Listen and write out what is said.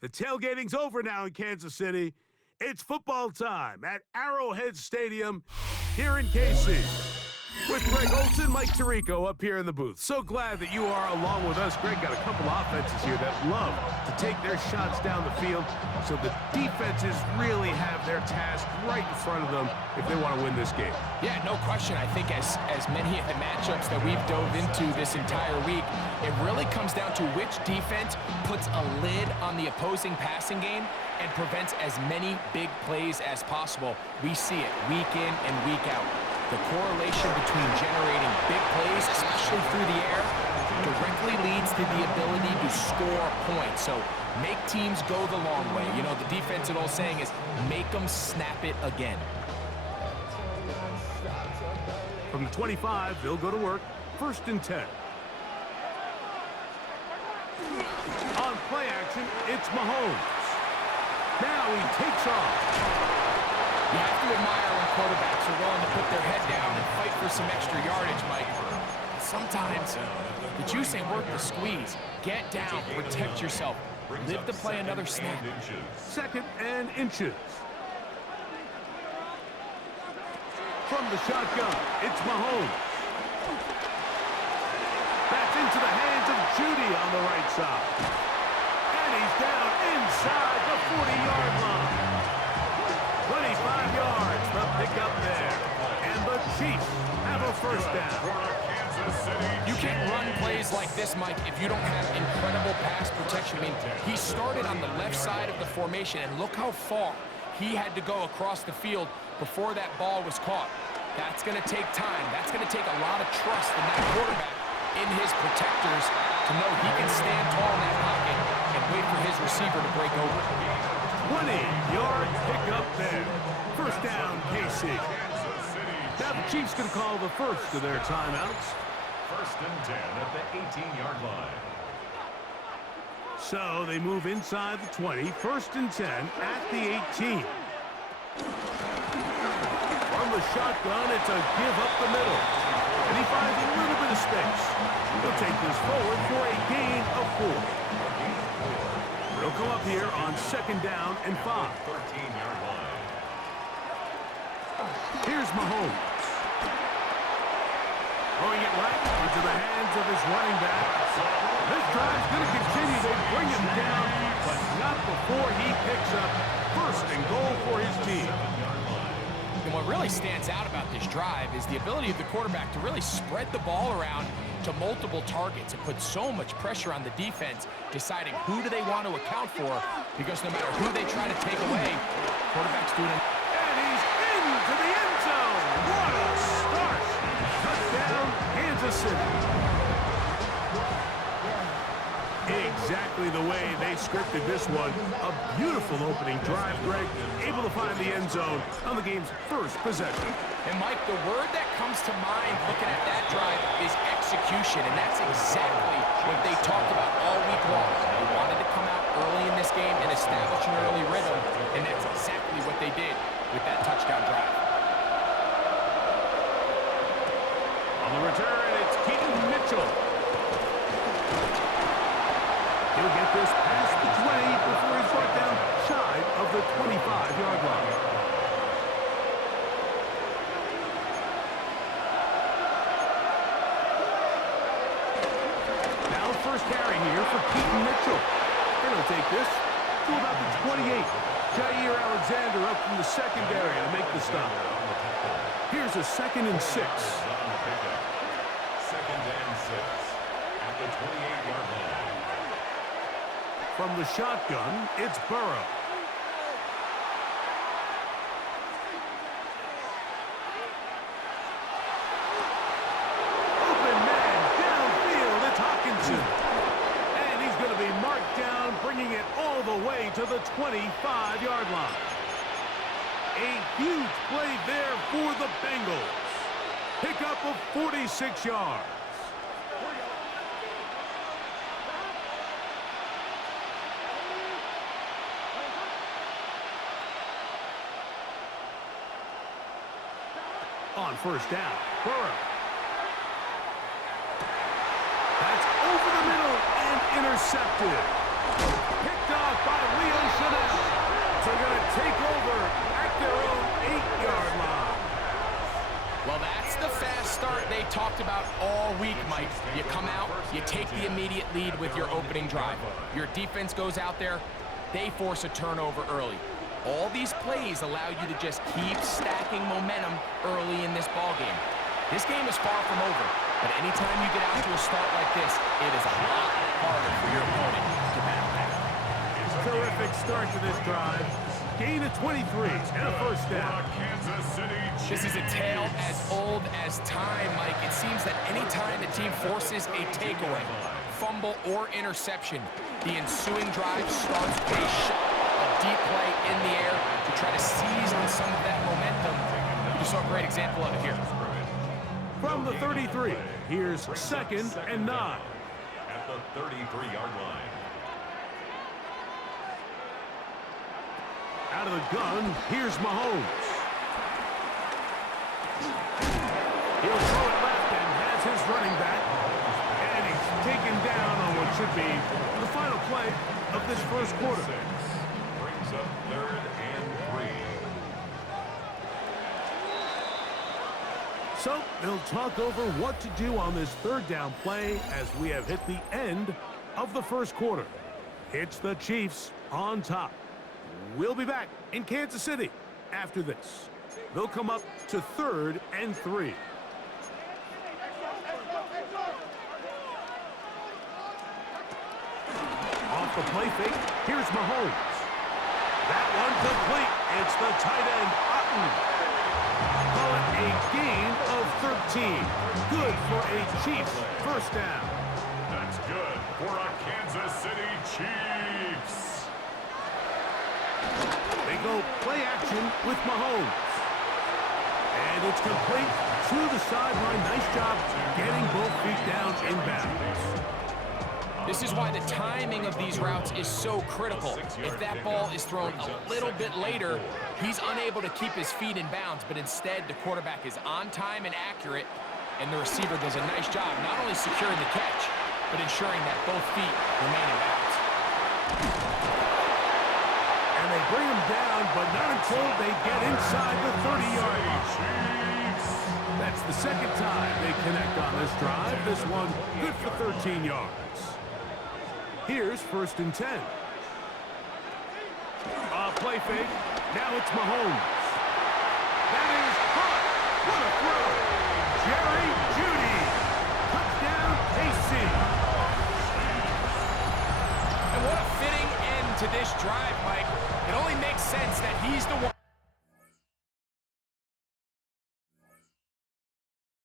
The tailgating's over now in Kansas City. It's football time at Arrowhead Stadium here in KC. With Greg Olson, Mike Tirico up here in the booth. So glad that you are along with us. Greg got a couple offenses here that love to take their shots down the field, so the defenses really have their task right in front of them if they want to win this game. Yeah, no question. I think as many of the matchups that we've dove into this entire week, it really comes down to which defense puts a lid on the opposing passing game and prevents as many big plays as possible. We see it week in and week out. The correlation between generating big plays, especially through the air, directly leads to the ability to score points. So make teams go the long way. You know, the defensive old saying is, make them snap it again. From the 25, they'll go to work. 1st and 10. On play action, it's Mahomes. Now he takes off. You have to admire when quarterbacks are willing to put their head down and fight for some extra yardage, Mike. Sometimes the juice ain't worth the squeeze. Get down, protect yourself, live to play another snap. 2nd and inches. From the shotgun, it's Mahomes. That's into the hands of Judy on the right side. And he's down inside the 40-yard line. 25 yards, the pickup there. And the Chiefs have a 1st down. You can't run plays like this, Mike, if you don't have incredible pass protection. I mean, he started on the left side of the formation, and look how far he had to go across the field before that ball was caught. That's going to take time. That's going to take a lot of trust in that quarterback, in his protectors, to know he can stand tall in that pocket and wait for his receiver to break over. 20-yard pickup there. 1st down, KC. Now the Chiefs can call the first of their timeouts. 1st and 10 at the 18-yard line. So they move inside the 20. 1st and 10 at the 18. From the shotgun, it's a give up the middle. And he finds a little bit of space. He'll take this forward for a gain of 4. They'll come up here on 2nd down and 5. 13-yard line. Here's Mahomes. Throwing it right into the hands of his running back. This drive's going to continue. They bring him down, but not before he picks up 1st and goal for his team. And what really stands out about this drive is the ability of the quarterback to really spread the ball around to multiple targets and put so much pressure on the defense, deciding who do they want to account for, because no matter who they try to take away, quarterback's doing it. And he's into the end zone. What a start. Touchdown, Kansas City. Exactly the way they scripted this one. A beautiful opening drive, Greg. Able to find the end zone on the game's 1st possession. And Mike, the word that comes to mind looking at that drive is execution, and that's exactly what they talked about all week long. They wanted to come out early in this game and establish an early rhythm, and that's exactly what they did with that touchdown drive. On the return, it's Keaton Mitchell. He'll get this past the 20 before he's brought down shy of the 25-yard line. Now 1st carry here for Keaton Mitchell. And he'll take this to about the 28. Jair Alexander up from the secondary to make the stop. Here's a 2nd and 6. 2nd and 6 at the 28-yard line. From the shotgun, it's Burrow. Open man downfield, it's Hawkinson. And he's going to be marked down, bringing it all the way to the 25-yard line. A huge play there for the Bengals. Pickup of 46 yards. On 1st down, Burrow. That's over the middle and intercepted. Picked off by Mike. You come out, you take the immediate lead with your opening drive. Your defense goes out there, they force a turnover early. All these plays allow you to just keep stacking momentum early in this ball game. This game is far from over, but anytime you get out to a start like this, it is a lot harder for your opponent to battle back. Terrific start to this drive. Gain of 23 and a first down. This is a tale as old as time, Mike. It seems that anytime a team forces a takeaway, fumble, or interception, the ensuing drive starts with a shot, a deep play in the air to try to seize on some of that momentum. You saw a great example of it here. From the 33, here's 2nd and 9. At the 33-yard line. Out of the gun, here's Mahomes. He'll throw it left and has his running back. And he's taken down on what should be the final play of this first quarter. Brings up 3rd and 3. So they'll talk over what to do on this 3rd down play as we have hit the end of the first quarter. It's the Chiefs on top. We'll be back in Kansas City after this. They'll come up to 3rd and 3. Off the play fake, here's Mahomes. That one complete. It's the tight end, Otten. Call it a gain of 13. Good for a Chiefs first down. That's good for a Kansas City Chiefs. They go play action with Mahomes. And it's complete to the sideline. Nice job getting both feet down in bounds. This is why the timing of these routes is so critical. If that ball is thrown a little bit later, he's unable to keep his feet in bounds, but instead the quarterback is on time and accurate, and the receiver does a nice job not only securing the catch, but ensuring that both feet remain in bounds. And they bring him down, but not until they get inside the 30-yard line. That's the 2nd time they connect on this drive. This one good for 13 yards. Here's 1st and 10. Play fake. Now it's Mahomes. That is hot. What a throw. Jerry Jeudy. Touchdown, KC. And what a fitting end to this drive, Mike. It only makes sense that he's the one.